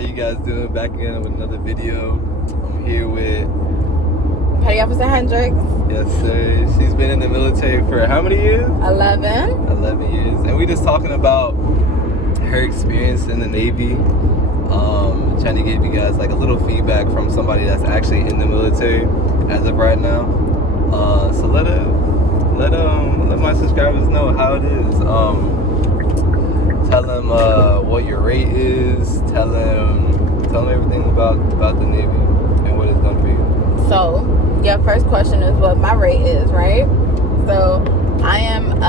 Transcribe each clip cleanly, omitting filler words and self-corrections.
you guys doing? Back again with another video. I'm here with Petty Officer Hendricks. Yes, sir. She's been in the military for how many years? 11. 11 years. And we just talking about her experience in the Navy. Trying to give you guys like a little feedback from somebody that's actually in the military as of right now. So let my subscribers know how it is. Tell them what your rate is. Tell them everything about the Navy and what it's done for you. So, your first question is what my rate is, right? So, I am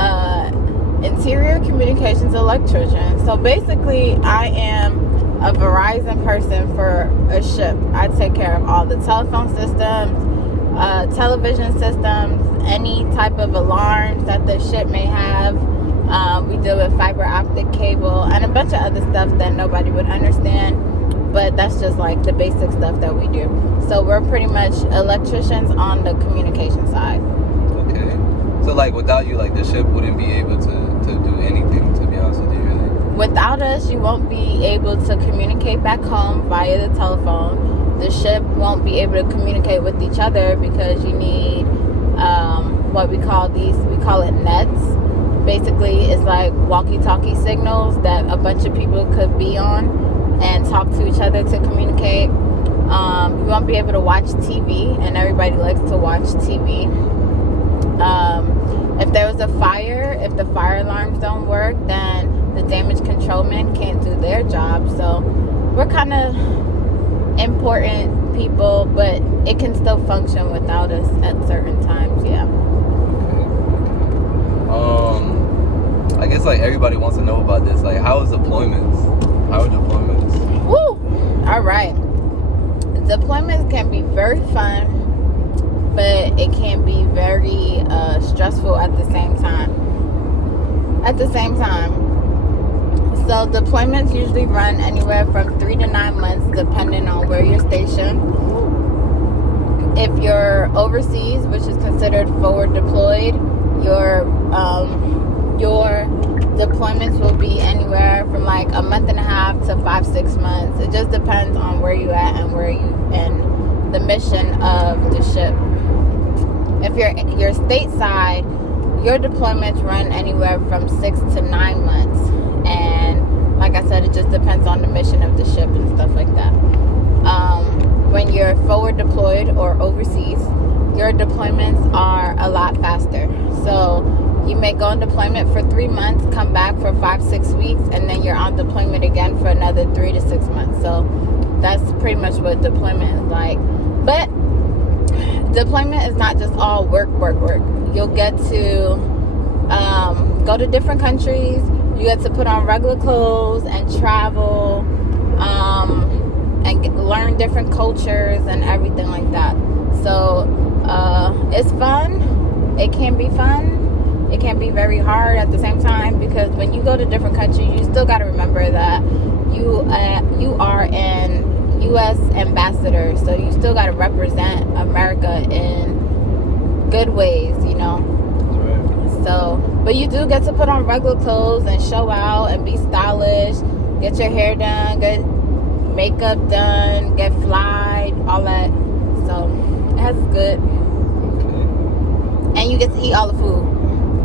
interior communications electrician. So, basically, I am a Verizon person for a ship. I take care of all the telephone systems, television systems, any type of alarms that the ship may have. We deal with fiber optic cable and a bunch of other stuff that nobody would understand, but that's just like the basic stuff that we do. So we're pretty much electricians on the communication side. Okay. So like without you, like the ship wouldn't be able to do anything, to be honest with you, really. Without us, you won't be able to communicate back home via the telephone. The ship won't be able to communicate with each other because you need what we call it nets. Basically, it's like walkie-talkie signals that a bunch of people could be on and talk to each other to communicate. You won't be able to watch TV, and everybody likes to watch TV. If there was a fire, if the fire alarms don't work, then the damage control men can't do their job. So we're kind of important people, but it can still function without us at certain times. Yeah. I guess like everybody wants to know about this. Like, how are deployments? Woo! All right. Deployments can be very fun, but it can be very stressful at the same time. So deployments usually run anywhere from 3 to 9 months, depending on where you're stationed. If you're overseas, which is considered forward deployed, your deployments will be anywhere from like a month and a half to 5-6 months. It just depends on where you at and the mission of the ship. If you're stateside, your deployments run anywhere from 6 to 9 months. And like I said, it just depends on the mission of the ship and stuff like that. When you're forward deployed or overseas, your deployments are a lot faster. So you may go on deployment for 3 months, come back for 5-6 weeks, and then you're on deployment again for another 3 to 6 months. So that's pretty much what deployment is like. But deployment is not just all work. You'll get to go to different countries. You get to put on regular clothes and travel and learn different cultures and everything like that. So it's fun. It can be fun. It can be very hard at the same time, because when you go to different countries, you still got to remember that you are an U.S. ambassador, so you still got to represent America in good ways, you know. That's right. So, but you do get to put on regular clothes and show out and be stylish, get your hair done, get makeup done, get flied, all that. So that's good. Okay. And you get to eat all the food.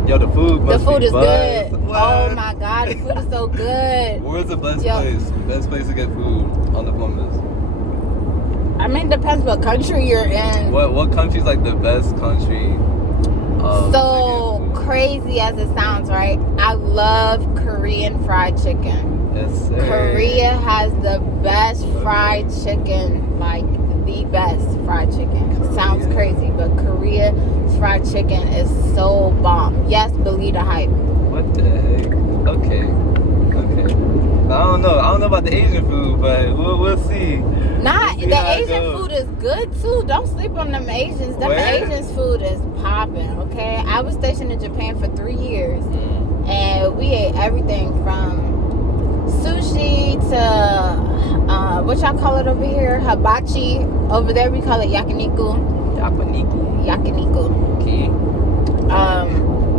Yo, the food is good. What? Oh my God, the food is so good. Where's the best place? Best place to get food on deployments? I mean, depends what country you're in. What country's like the best country? So crazy as it sounds, right? I love Korean fried chicken. Yes, sir. Korea has the best fried chicken, like the best fried chicken. Sounds crazy, but Korea's fried chicken is so bomb. Yes, believe the hype. What the heck? Okay. I don't know about the Asian food, but we'll see. The Asian food is good too. Don't sleep on them Asians. Them Asians food is popping, okay? I was stationed in Japan for 3 years, and we ate everything from sushi to what y'all call it over here? Hibachi. Over there we call it yakiniku. Okay.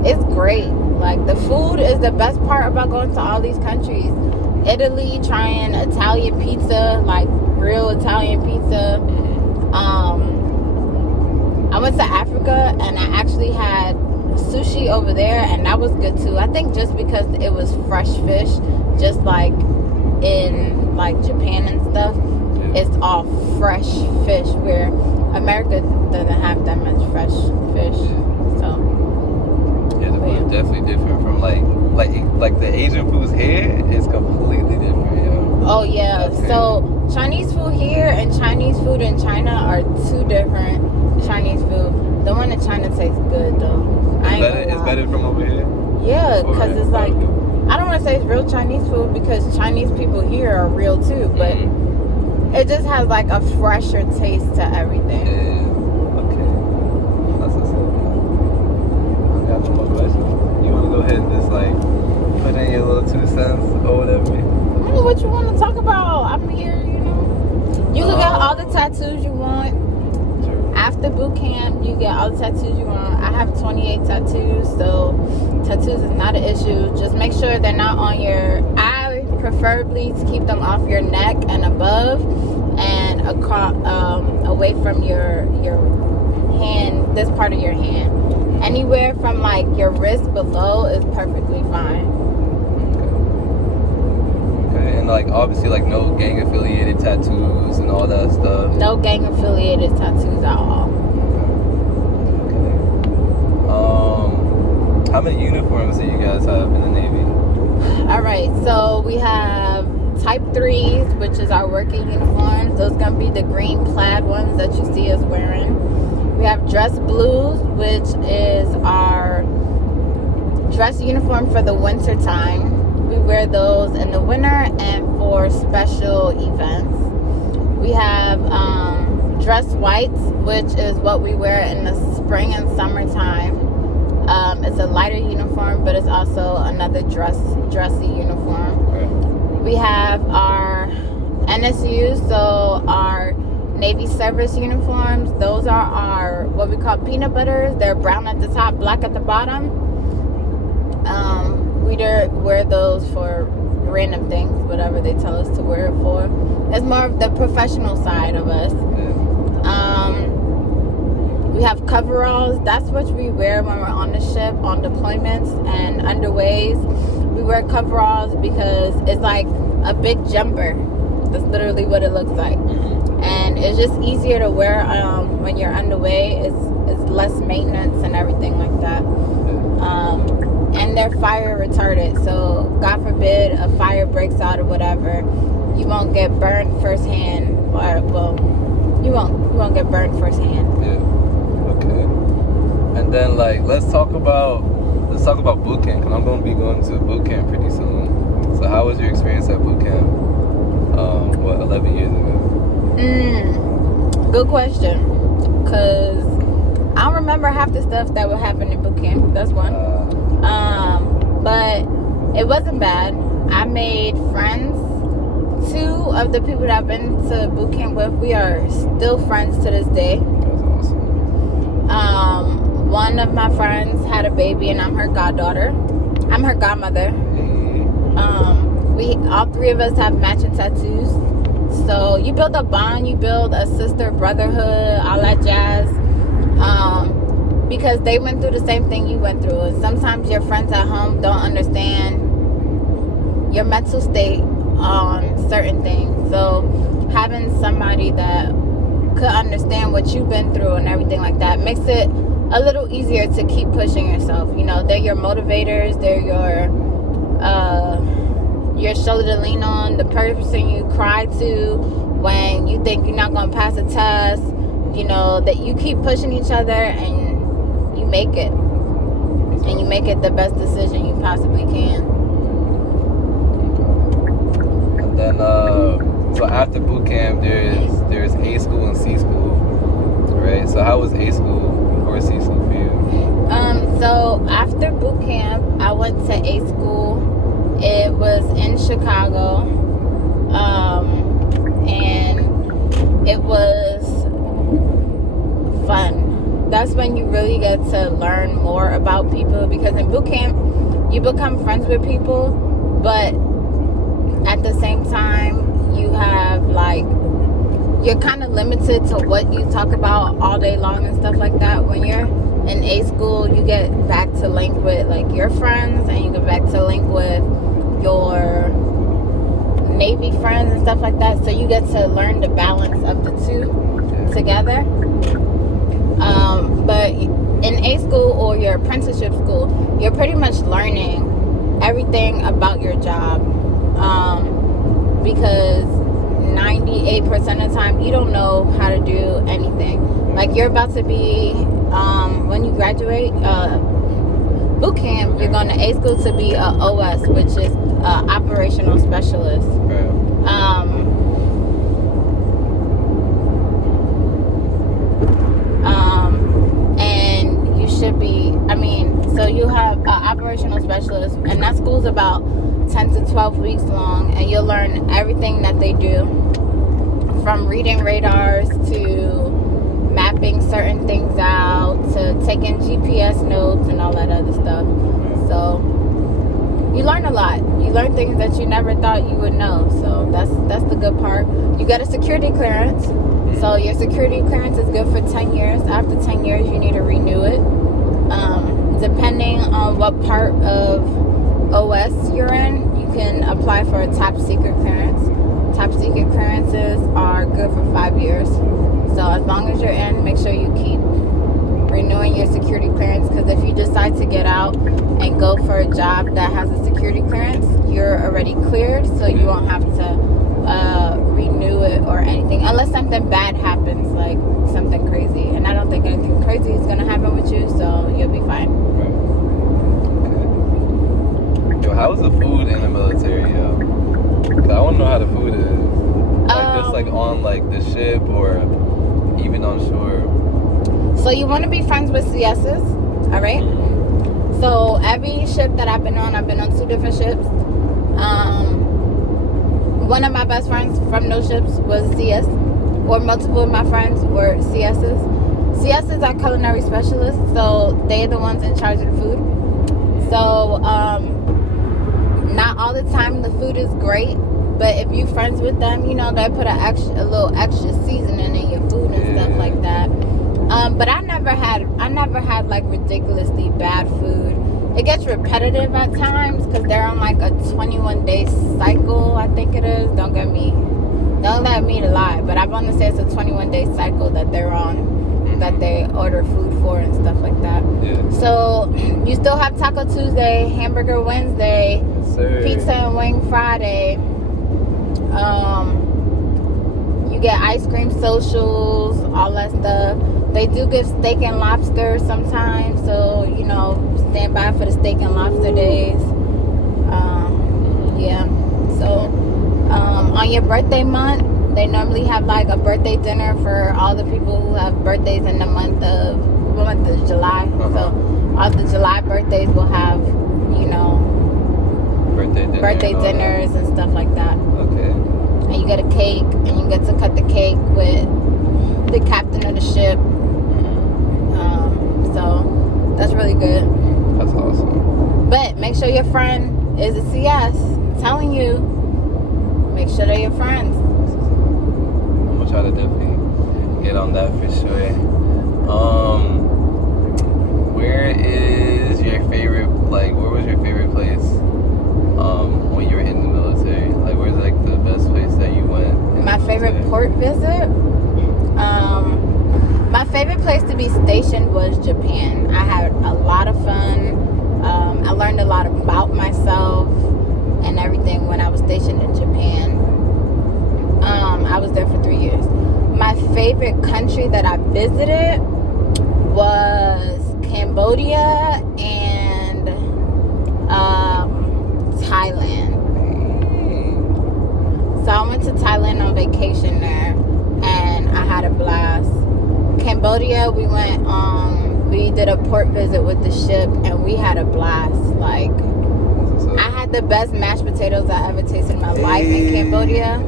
It's great. Like, the food is the best part about going to all these countries. Italy, trying Italian pizza, like real Italian pizza. I went to Africa and I actually had sushi over there, and that was good too. I think just because it was fresh fish, just like in like Japan and stuff, it's all fresh fish, where America doesn't have that much fresh fish. So yeah, the food is definitely different from like the Asian foods here is completely different, yo. Oh yeah. So Chinese food here and Chinese food in China are two different Chinese food. The one in China tastes good though. It's better from over here? Yeah, because it's like, I don't want to say it's real Chinese food because Chinese people here are real too, but it just has like a fresher taste to everything. Yeah. Okay. That's what's up. I got no more questions. You want to go ahead and just like put in your little 2 cents or whatever? What you want to talk about? I'm here, you know. You can get all the tattoos you want. After boot camp, you get all the tattoos you want. I have 28 tattoos, so tattoos is not an issue. Just make sure they're not on your eye, preferably to keep them off your neck and above, and away from your hand, this part of your hand. Anywhere from like your wrist below is perfectly fine. Okay, and like obviously like no gang affiliated tattoos and all that stuff. No gang affiliated tattoos at all. Okay. How many uniforms do you guys have in the Navy? All right, so we have Type 3s, which is our working uniforms. Those gonna be the green plaid ones that you see us wearing. We have dress blues, which is our dress uniform for the winter time. We wear those in the winter and for special events. We have dress whites, which is what we wear in the spring and summertime. It's a lighter uniform, but it's also another dressy uniform. Okay. We have our NSUs, so our Navy service uniforms. Those are our what we call peanut butters. They're brown at the top, black at the bottom. We wear those for random things, whatever they tell us to wear it for. It's more of the professional side of us. We have coveralls. That's what we wear when we're on the ship, on deployments and underways. We wear coveralls because it's like a big jumper. That's literally what it looks like. And it's just easier to wear when you're underway. It's less maintenance and everything like that. And they're fire retardant, so God forbid a fire breaks out or whatever, you won't get burned firsthand. You won't get burned firsthand. Yeah. Okay. And then like let's talk about boot camp, because I'm gonna be going to boot camp pretty soon. So how was your experience at boot camp? 11 years ago? Good question. Cause I don't remember half the stuff that would happen in boot camp. That's one. But it wasn't bad. I made friends. 2 of the people that I've been to boot camp with, we are still friends to this day. That's awesome. One of my friends had a baby, and I'm her goddaughter. I'm her godmother. We all 3 of us have matching tattoos. So you build a bond, you build a sister brotherhood, all that jazz. Because they went through the same thing you went through. And sometimes your friends at home don't understand your mental state on certain things. So having somebody that could understand what you've been through and everything like that makes it a little easier to keep pushing yourself. You know, they're your motivators, they're your shoulder to lean on, the person you cry to when you think you're not going to pass a test. You know, that you keep pushing each other and you make it. And you make it the best decision you possibly can. And then, so after boot camp, there's A school and C school, right? So how was A school or C school for you? So after boot camp, I went to A school. It was in Chicago, and it was fun. That's when you really get to learn more about people, because in boot camp you become friends with people, but at at the same time, you have like, you're kind of limited to what you talk about all day long and stuff like that. When you're in A school, you get back to link with like your friends, and you get back to link with your Navy friends and stuff like that. So you get to learn the balance of the two together. But in A school or your apprenticeship school, you're pretty much learning everything about your job, because 98% of the time you don't know how to do anything. Like, you're about to be, when you graduate boot camp, you're going to A school to be a OS, which is operational specialist. And you should be, so you have operational specialist, and that school's about 10 to 12 weeks long, and you'll learn everything that they do, from reading radars to mapping certain things out to taking GPS notes and all that other stuff. So you learn a lot. You learn things that you never thought you would know. So that's the good part. You get a security clearance. So your security clearance is good for 10 years. After 10 years, you need to renew it. Depending on what part of OS you're in, you can apply for a top secret clearance. Top secret clearances are good for 5 years. So as long as you're in, make sure you keep renewing your security clearance, because if you decide to get out and go for a job that has a security clearance, you're already cleared, so you won't have to renew it or anything, unless something bad happens, like something crazy. And I don't think anything crazy is going to happen with you, so you'll be fine. Okay. Yo, how was the food in the military, yo? 'Cause I want to know how the food is. Like, just like on like the ship or even on shore. So you want to be friends with CSs, all right? So every ship that I've been on 2 different ships. One of my best friends from those ships was CS, or multiple of my friends were CSs. CSs are culinary specialists, so they're the ones in charge of the food. So not all the time the food is great, but if you're friends with them, you know, they put a little extra seasoning in your food and stuff like that. But I never had like ridiculously bad food. It gets repetitive at times because they're on like a 21-day cycle, I think it is. Don't let me to lie, but I want to say it's a 21-day cycle that they're on, that they order food for and stuff like that. So you still have Taco Tuesday, Hamburger Wednesday, Pizza and Wing Friday. You get ice cream socials, all that stuff. They do give steak and lobster sometimes, so you know, stand by for the steak and lobster days. So on your birthday month, they normally have like a birthday dinner for all the people who have birthdays in the month of July. So all the July birthdays will have, you know, birthday dinners and stuff like that. Okay. And you get a cake, and you get to cut the cake with the captain of the ship. So that's really good. That's awesome. But make sure your friend is a CS. I'm telling you, make sure they're your friends. I'm gonna try to definitely get on that for sure. Where was your favorite place when you were in the military? Like, where's like the best place that you went? My favorite port visit? My favorite place to be stationed was Japan. I had a lot of fun. I learned a lot about myself and everything when I was stationed in Japan. I was there for 3 years. My favorite country that I visited was Cambodia and Thailand. So I went to Thailand on vacation there, and I had a blast. Cambodia, we did a port visit with the ship, and we had a blast. Like, I had the best mashed potatoes I ever tasted in my life in Cambodia,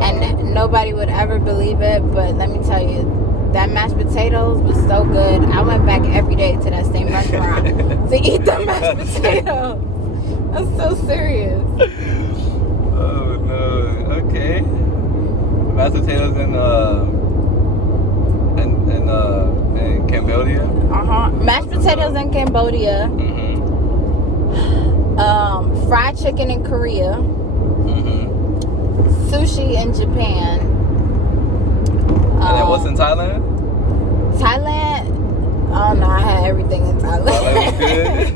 and nobody would ever believe it, but let me tell you, that mashed potatoes was so good. I went back every day to that same restaurant to eat the mashed potatoes. I'm so serious. Oh no. mashed potatoes in Cambodia. Mashed potatoes in Cambodia. Fried chicken in Korea. Sushi in Japan. And then what's in Thailand? Thailand. Oh no, I had everything in Thailand. Good.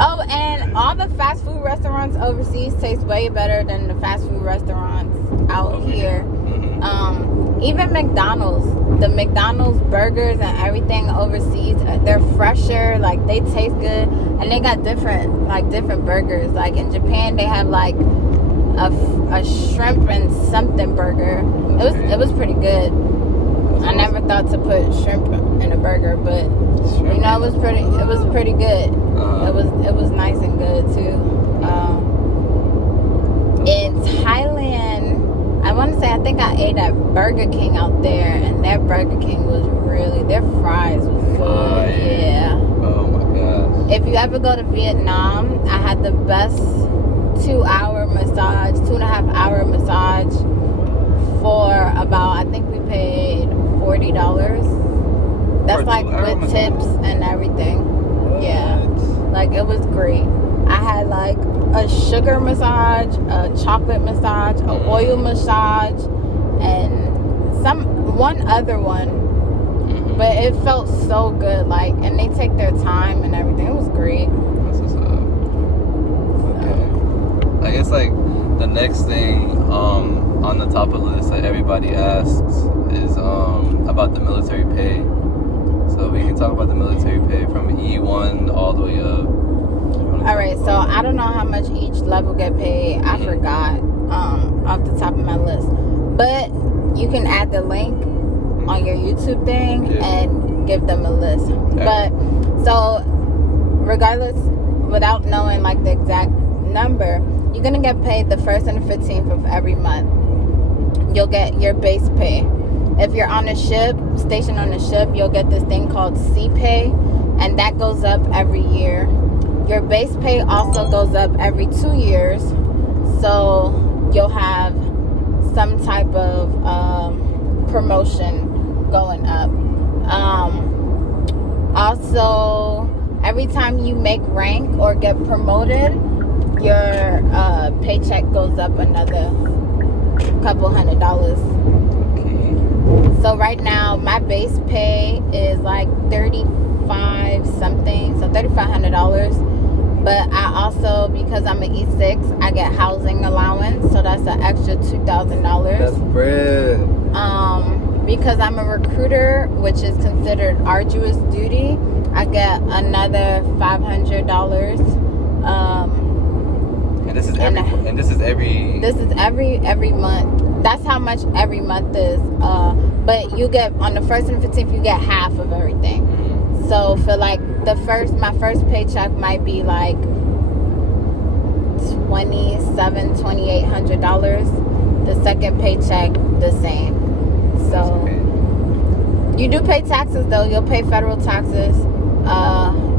Oh, and all the fast food restaurants overseas taste way better than the fast food restaurants out here. Even McDonald's, the McDonald's burgers and everything overseas, they're fresher, like they taste good, and they got different burgers. Like in Japan, they have like a shrimp and something burger. It was pretty good. I never thought to put shrimp in a burger, but you know, it was pretty good. It was nice and good too. In Thailand, I want to say I think I ate at Burger King out there, and their Burger King was their fries was good. Yeah. Oh my gosh. If you ever go to Vietnam, I had the best 2-hour massage, 2.5-hour massage for about, I think we paid $40. That's like with tips and everything. What? Yeah. Like it was great. I had like a sugar massage, a chocolate massage, a oil massage, and one other one. But it felt so good, like, and they take their time and everything. It was great. That's what's up. Okay. I guess like the next thing on the top of the list that everybody asks is about the military pay. So we can talk about the military pay from E1 all the way up. All right, so I don't know how much each level get paid. I forgot off the top of my list, but you can add the link on your YouTube thing and give them a list. Okay. But so regardless, without knowing like the exact number, you're gonna get paid the 1st and the 15th of every month. You'll get your base pay. If you're on a ship, stationed on a ship, you'll get this thing called sea pay, and that goes up every year. Your base pay also goes up every 2 years, so you'll have some type of promotion going up. Also, every time you make rank or get promoted, your paycheck goes up another couple $100. So right now, my base pay is like $35 something, so $3,500. But I also, because I'm an E6, I get housing allowance, so that's an extra $2,000. That's bread. Because I'm a recruiter, which is considered arduous duty, I get another $500. And this is every month. That's how much every month is. But you get on the 1st and the 15th, you get half of everything. So for like my first paycheck might be like $2,800. The second paycheck the same. So you do pay taxes though. You'll pay federal taxes.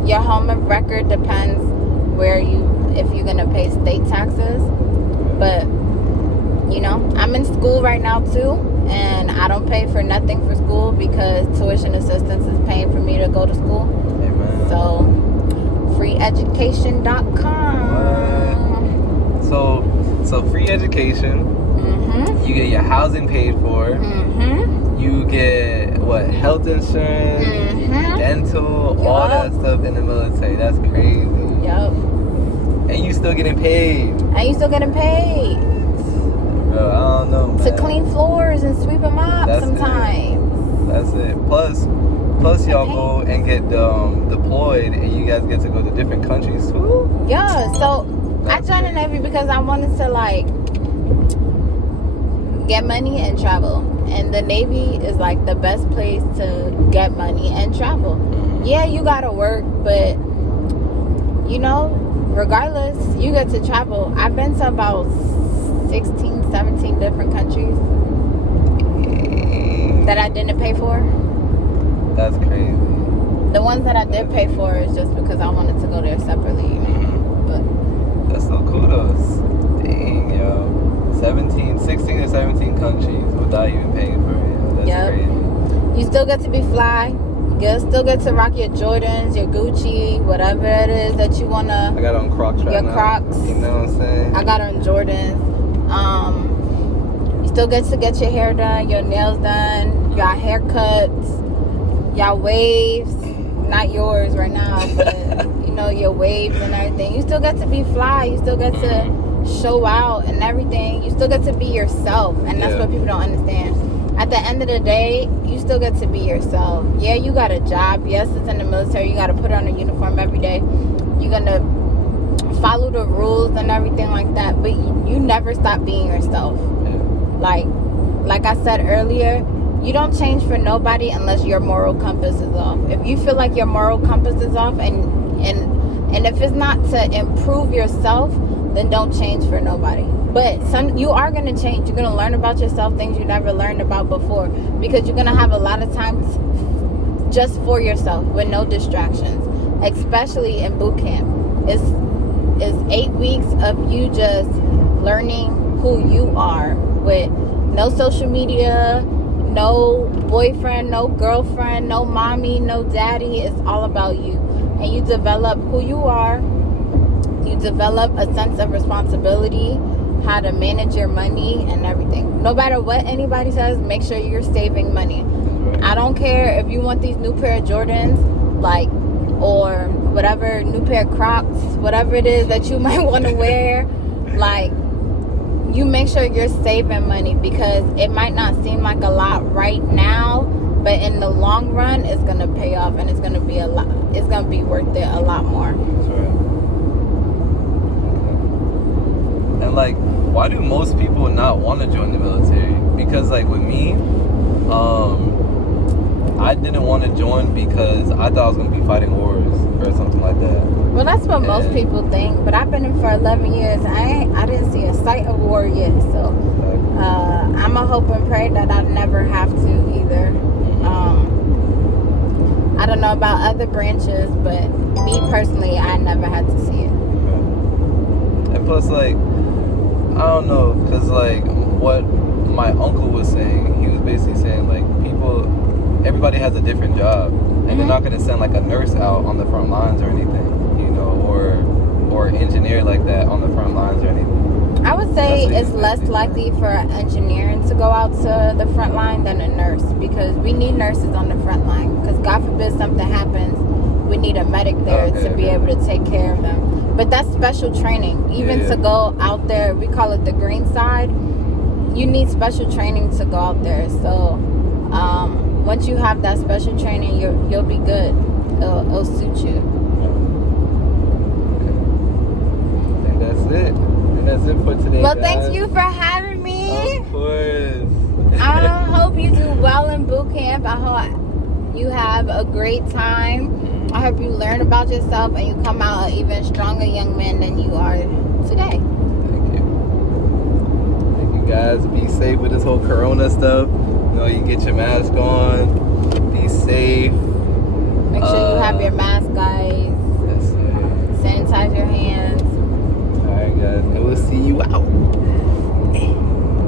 Your home of record depends if you're gonna pay state taxes. But you know, I'm in school right now too, and I don't pay for nothing for school because tuition assistance is paying for me to go to school. Amen. So freeeducation.com. So free education. You get your housing paid for. You get health insurance, dental, all that stuff in the military. That's crazy. Yep. And you still getting paid. Bro, I don't know, man. To clean floors and sweep them up sometimes. That's it. Plus y'all go and get deployed, and you guys get to go to different countries too. Yeah. So I joined the Navy because I wanted to like get money and travel, and the Navy is like the best place to get money and travel. Yeah, you gotta work, but you know, regardless, you get to travel. I've been to about 16, 17 different countries that I didn't pay for. That's crazy. The ones that I did pay for is just because I wanted to go there separately. But that's so cool though. Dang, yo. 16 or 17 countries without you still get to be fly. You still get to rock your Jordans, your Gucci, whatever it is that you wanna. I got on Crocs right now. Your Crocs. You know what I'm saying? I got on Jordans. You still get to get your hair done, your nails done, your haircuts, your waves. Not yours right now, but you know, your waves and everything. You still get to be fly. You still get to show out and everything. You still get to be yourself, and that's what people don't understand. At the end of the day, you still get to be yourself. Yeah, you got a job. Yes, it's in the military. You got to put on a uniform every day. You're going to follow the rules and everything like that. But you never stop being yourself. Like I said earlier, you don't change for nobody unless your moral compass is off. If you feel like your moral compass is off and if it's not to improve yourself, then don't change for nobody. But you are going to change. You're going to learn about yourself, things you never learned about before, because you're going to have a lot of time just for yourself with no distractions, especially in boot camp. It's 8 weeks of you just learning who you are with no social media, no boyfriend, no girlfriend, no mommy, no daddy. It's all about you. And you develop who you are. You develop a sense of responsibility, how to manage your money and everything. No matter what anybody says, make sure you're saving money. I don't care if you want these new pair of Jordans, or whatever, new pair of Crocs, whatever it is that you might want to wear, you make sure you're saving money, because it might not seem like a lot right now, but in the long run, it's going to pay off, and it's going to be it's going to be worth it a lot more. That's right. And why do most people not want to join the military? Because with me, I didn't want to join because I thought I was going to be fighting wars or something like that. Well, that's what most people think, but I've been in for 11 years. I didn't see a sight of war yet, so I'm a hope and pray that I never have to either. I don't know about other branches, but me personally, I never had to see it. And plus, I don't know, because what my uncle was saying, he was basically saying everybody has a different job, and they're not going to send a nurse out on the front lines or anything, you know, or an engineer like that on the front lines or anything. I would say it's less likely for an engineer to go out to the front line than a nurse, because we need nurses on the front line, because God forbid something happens, we need a medic there to be able to take care of them. But that's special training. Even to go out there, we call it the green side, you need special training to go out there. So once you have that special training, you'll be good. It'll suit you. I think that's it. And that's it for today. Well, guys. thank you for having me. Of course. I hope you do well in boot camp. I hope you have a great time. I hope you learn about yourself and you come out an even stronger young man than you are today. Thank you. Thank you, guys. Be safe with this whole Corona stuff. You know, you get your mask on. Be safe. Make sure you have your mask, guys. That's it. Sanitize your hands. All right, guys. And we'll see you out.